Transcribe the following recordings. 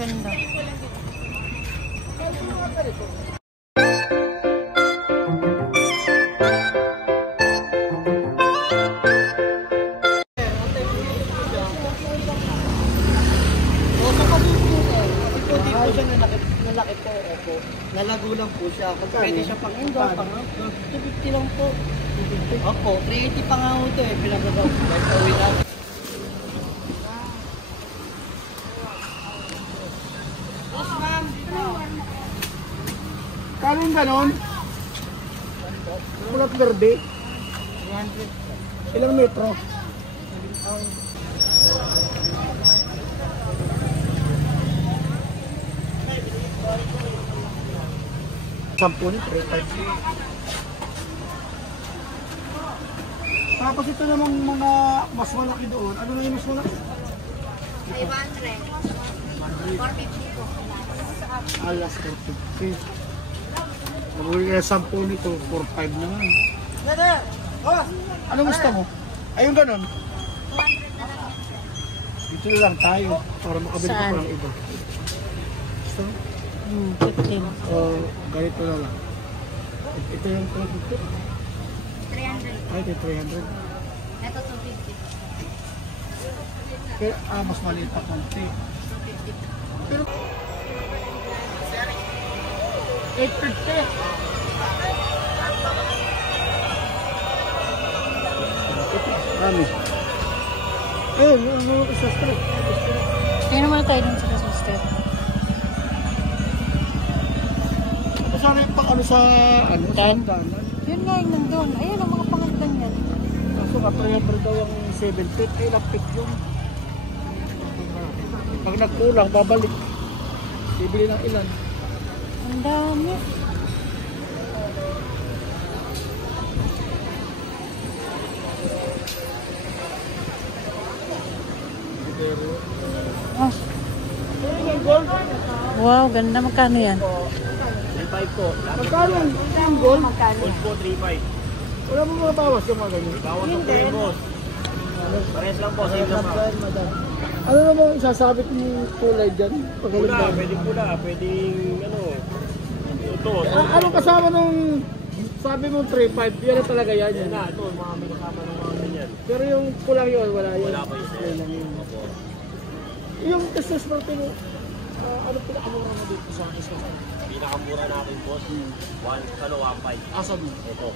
ganda. Nalaki po, opo. Nalago lang po siya. Kung pwede siya pang indoor, pang 250 lang po. Opo, 380 pa nga ho ito eh. Pinagagawa ko. Like, uwi lang. Yes, ma'am. Kano yung ganon? Kulot verde? 300. Ilang metro? Sampo ni 3.5. Tapos ito namang mga mas malaki doon. Ano na yung mas malaki? 500. 450 po. Alas 450. Kapag yung sampo nito, 4.5 naman. Ano gusto mo? Ayun ganon. 200 na lang. Dito lang tayo para makabili ko ng iba. Gusto mo? 15. Ganito na lang. Ito yung 250. 300. Ay, ito 300. Ito 250. Pero, mas maliit pa konti. 250. Pero, 850. Rami. Ano isa straight? Kaya naman tayo dun sa sister. Sana yung ano sa ano? Dan? Danan. Yun nga yung nandun. Ayun ang mga pangatlan yan. Kaso ka 300 daw ang 7 feet. Ay, lapit yun. Pag nagkulang, babalik. Bibili ng ilan. Ang dami. Oh. Wow, ganda. Magkano yan? 3.5 po. Magkano yung gold? Gold po, 3.5. Wala mo mga bawas yung mga ganyan. Bawas po po yung boss. Parehas lang po, same lang po. Ano naman sasabit yung kulay dyan? Pula, pwedeng pula, pwedeng ano, ito. Anong kasama nung sabi mo 3.5? Yan na talaga yan. Yan na, ito, mga may kasama ng mga ganyan. Pero yung pulang yun, wala yun. Wala pa yun. Wala lang yun. Yung Teslas Martin, ano pinakamura mo dito sa Teslas Martin? Pinakamura natin boss, 1.5. Asan mo? Ito.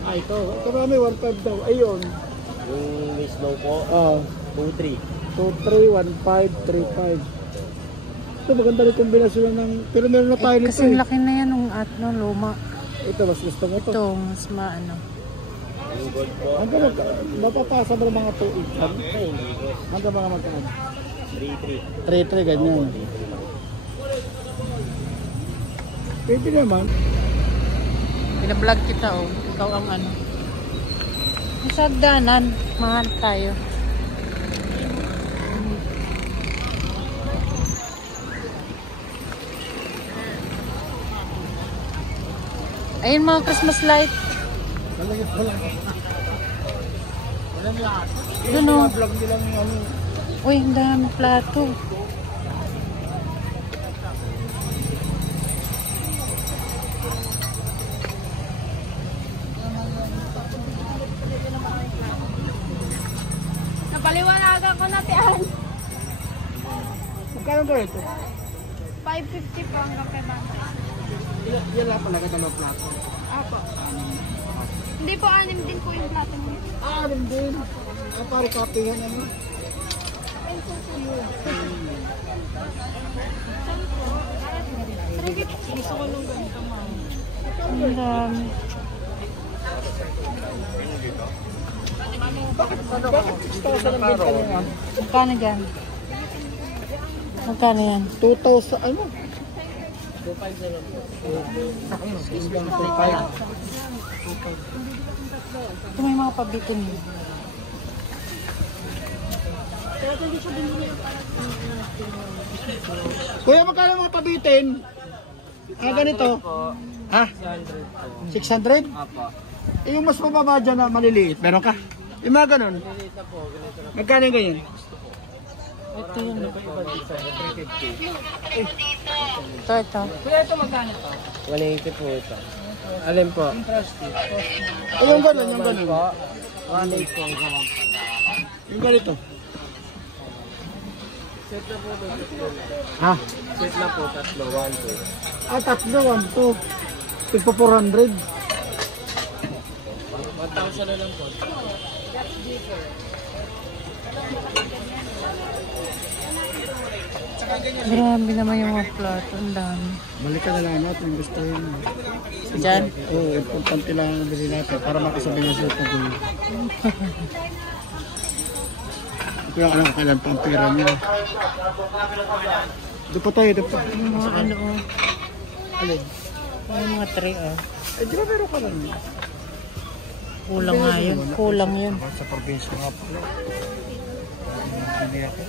Ito. Ito namin 1.5 daw. Ayun. Yung may snow po, 2.3. 2.3, 1.5, 3.5. Ito maganda rin kombinasyon ng... Pero meron na tayo nito Kasi laki na yan nung luma. Ito, mas gusto mo ito. Ito, mas maano. Yung gold po, Hanggang mapapasa mo ng mga 2.8. Hanggang mga magkaan. 3.3. 3.3, ganyan. Pwede naman. Pinablog kita Ikaw ang ano. Sa danan, mahal tayo. Ayun mga Christmas light. Doon o. Vlog nilang ano. Uy, ang dami plato. Napaliwanagan ko na tiyan. Magkano ba ito? 550 po hanggang 500. Yan lang talaga dalawang plato. Apo. Hindi po, 6 din po yung plato mo. Anim din. Para kapingan naman. Gusto ko nung ganito, ma'am. Ang dami. Bakit 6,000 ang benta niya? Magkano dyan? Magkano yan? 2,000, ano? 2.5 na lang po. Hanggang 2,500. Ito may mga pabitin yun. Kuya, magkano mga pabitin? Ganito? Ha? 600? Apa. Eh, yung mas mababa dyan na maliliit, meron ka? Yung mga ganun? Ganito po, ganito lang. Magkano yung ganyan? Ito yun. Iba-iba design, 350. Ito. Kuya, ito magkano to? 180 po ito. Alin po? Ay, yung ganun, yung ganun. Po. 180 po. Yung ganito. Set na po. Ha? Set na po, tatlo. 1, 2. Ah, tatlo, 1, 2. Tigpa 400. 1,000 na lang po. Grabe naman yung mga plato. Ang dami. Balikan na lang natin, gusto yun. Diyan. Oo, importante lang ang bili natin para makasabi na siya pag Ito yung alam kailan pa ang pera niya. Doon pa tayo, doon pa. Yung mga ano, oh. Alin? Yung mga tray, oh. Eh, di ba meron ka lang? Kulang nga yun. Kulang yun. Sa probinsya nga pala. Hindi ako.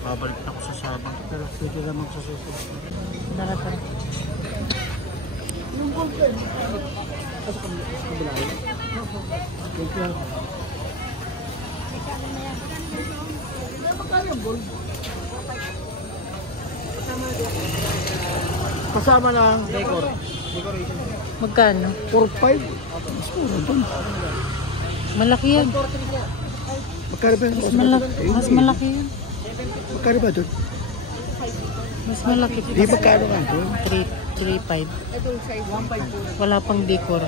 Babalik ako sa Sabang. Pero pwede naman sa susunod. Tara, tara. Yung ballpen. Sa kabila. Thank you. Magkano yung ball? Kasama ng decor. Decoration. Magkano? 4-5. Mas mura doon. Malaki yan. Magkano ba yun? Mas malaki yan. Magkano ba doon? Mas malaki. Di magkano nga doon? 3.5. Wala pang decor.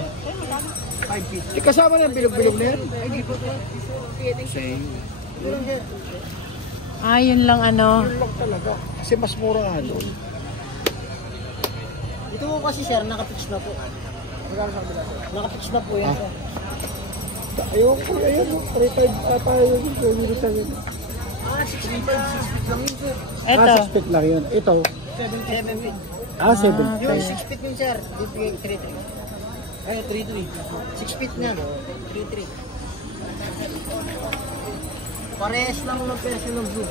Di kasama na yung bilog-bilog na yan? Same. Ah, yun lang ano. Yun lang talaga. Kasi mas mura nga doon. Ito po kasi sir, nakapix na po. Magkano sa kabila sir? Nakapix na po yan sir. Ayun ko, ayun. 3.5 tayo yun. Yun. Ah, 6 feet lang yun sir. Eto. 6 feet lang yun. Ito. 7 feet. 7 Ah, Yung okay. 6 feet yun sir, bibigay 3-3. Ay, 3-3. 6 feet na, 3-3. Parehas lang ng presyo ng blue.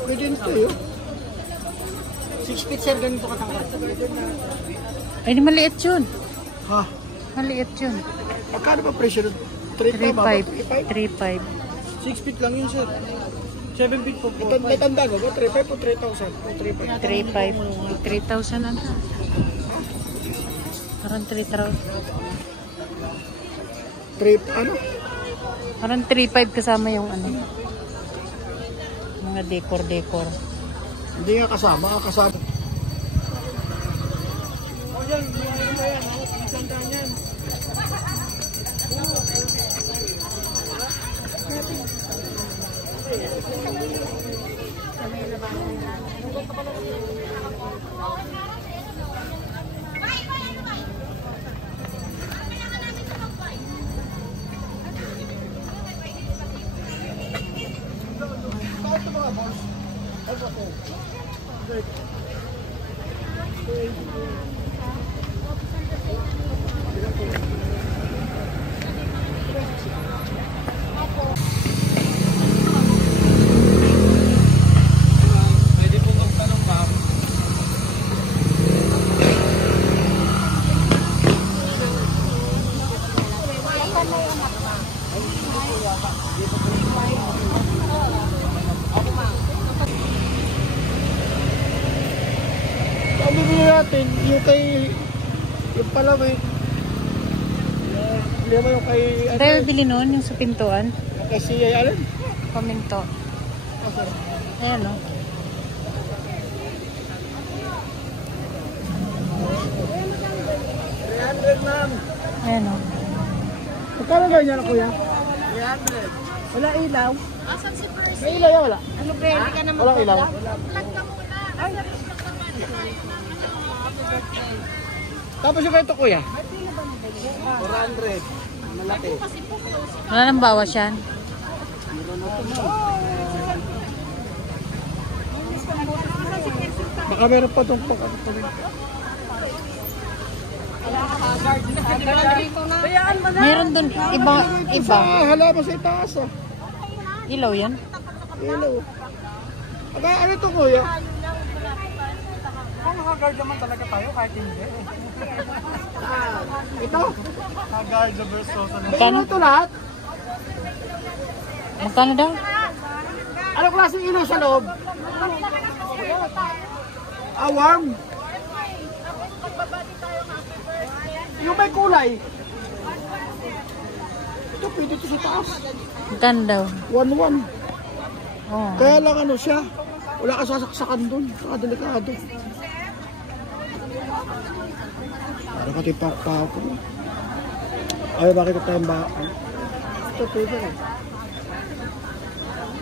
Pwede yun tayo. 6 feet sir, ganito katangkad. Ay, di maliit yun. Ha? Maliit yun. Magkano ba presyo doon? 3.5? 3.5. 6 feet lang yun sir. 7 feet po po. May tanda ko ba? 3.5 o 3,000? O 3.5? 3.5. 3,000 ano? Parang 3,000. 3, ano? Parang 3.5 kasama yung ano. Mga decor. Hindi nga kasama. Kasama. O yan, yung na yan. Isang daan yan. Pwede po magtanong ma'am. Ang bibili natin, yung kay... Yung pala may... Hindi mo yung kay... Tayo bili nun, yung sa pintuan. Yung kay si Allen? Paminto. Ayan o. Ma'am. Ayan o. Magkano ba niya na kuya? 300. Wala ilaw. Asan si Percy? May ilaw yan, wala. Ano, ready ka naman? Walang ilaw. Vlog ka muna. Ay, Tapos yung ganito kuya? 400. Malaki. Wala nang bawas yan. Baka meron pa itong pag... Meron dun. Iba. Sa halaman sa itaas ah. Ilaw yan. Ilaw. Ano ito kuya? Kung naka-guard naman talaga tayo kahit hindi. Ito? Naka-guard the verse so sa Magkano ito lahat? Magkano daw? Anong klaseng ilaw sa loob? Warm. Yung may kulay. Ito, pwede ito sa taas. Magkano daw? 1-1. Oh. Kaya lang ano siya, wala ka sasaksakan doon. Saka delikado. Parang katipak-pak ko. Ay, bakit ito tayong baka? Ito, pwede rin.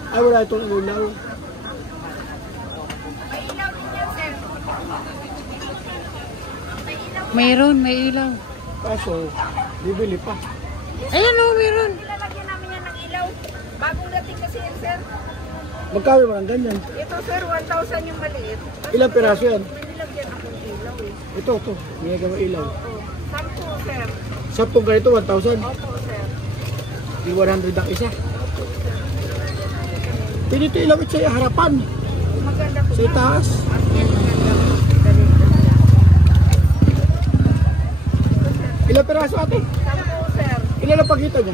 Ay, wala itong ilaw. Mayroon, may ilaw. Kaso, bibili pa. Ayan o, mayroon. Lalagyan namin yan ng ilaw. Bagong dating kasi yan, sir. Magkano mo ng ganyan? Ito, sir, 1,000 yung maliit. Ilang piraso yan? May nilagyan akong ilaw eh. Ito. May gawa ilaw. Oh, 10, sir. 10 ganito, 1,000. Opo, sir. Di 100 ang isa. Pwede ito ilawit sa harapan. Maganda po. Sa itaas. Ilang piraso ate? 10, sir. Ilan ang pagitan niya?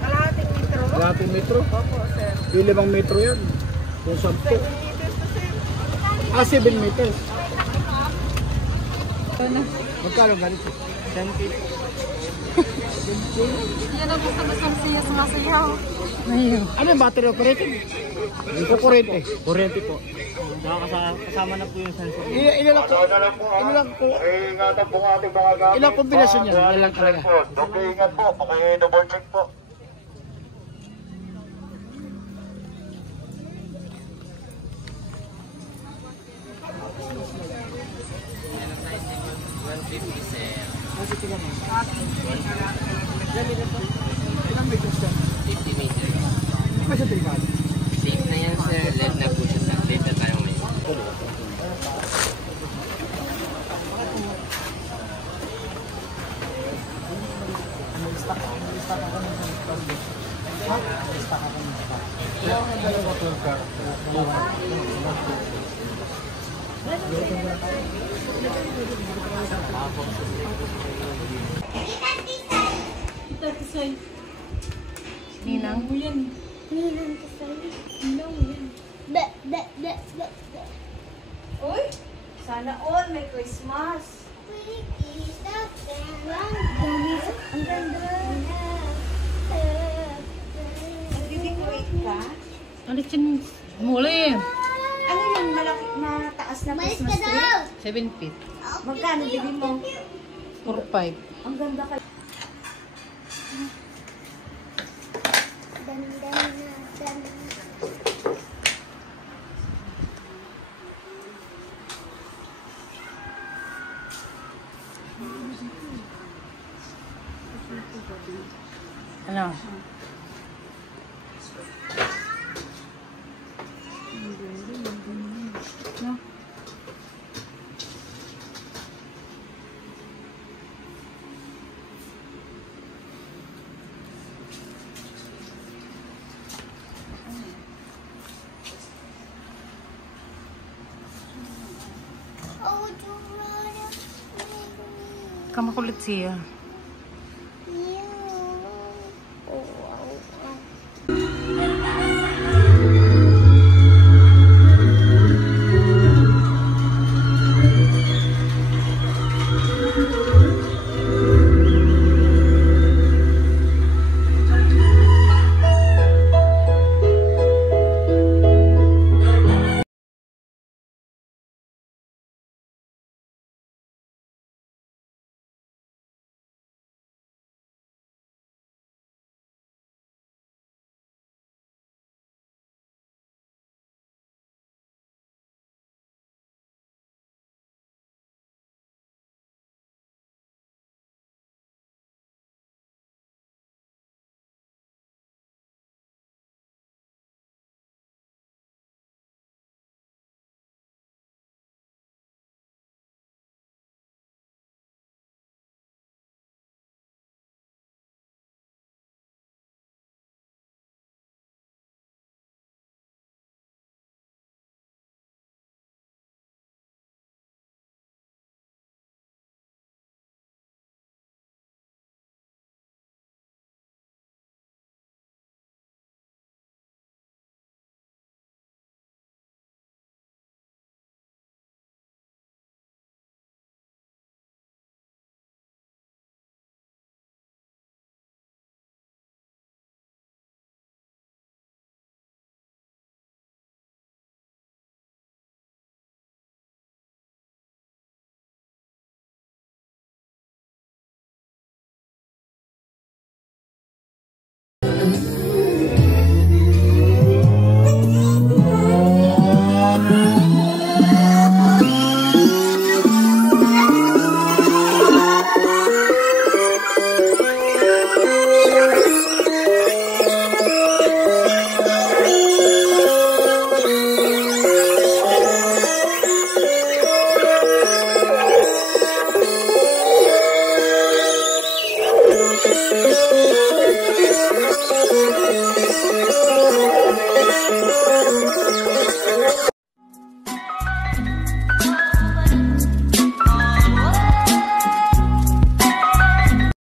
Kalahating metro. Kalahating metro. Opo, sir. Yung 5 metro yan. Yung 10. 7 meters to, sir. 7 meters. Magkano ganito? 10 feet. Yan ang gusto-gustong siya sumasayaw. Ayun. Ano yung battery operated? O kurente? Kurente po. Kasama na po yung sensor. Ilang kombinasyon yan? Yan lang talaga. Ingat po, paki-double check po. Ilang meters yan? 50 meters. Ano sa delikado? Safe na yan, sir. LED na po siya. LED na tayo ngayon. Ninang. Uy, sana all may Christmas. Ang ganda. Nagdi-decorate ka? Alit yun. Muli. Ano yung malaki, mataas na Christmas tree? 7 feet. Magkano bili mo? 4-5. Ang ganda ka. Ano? No? Kamakulit siya.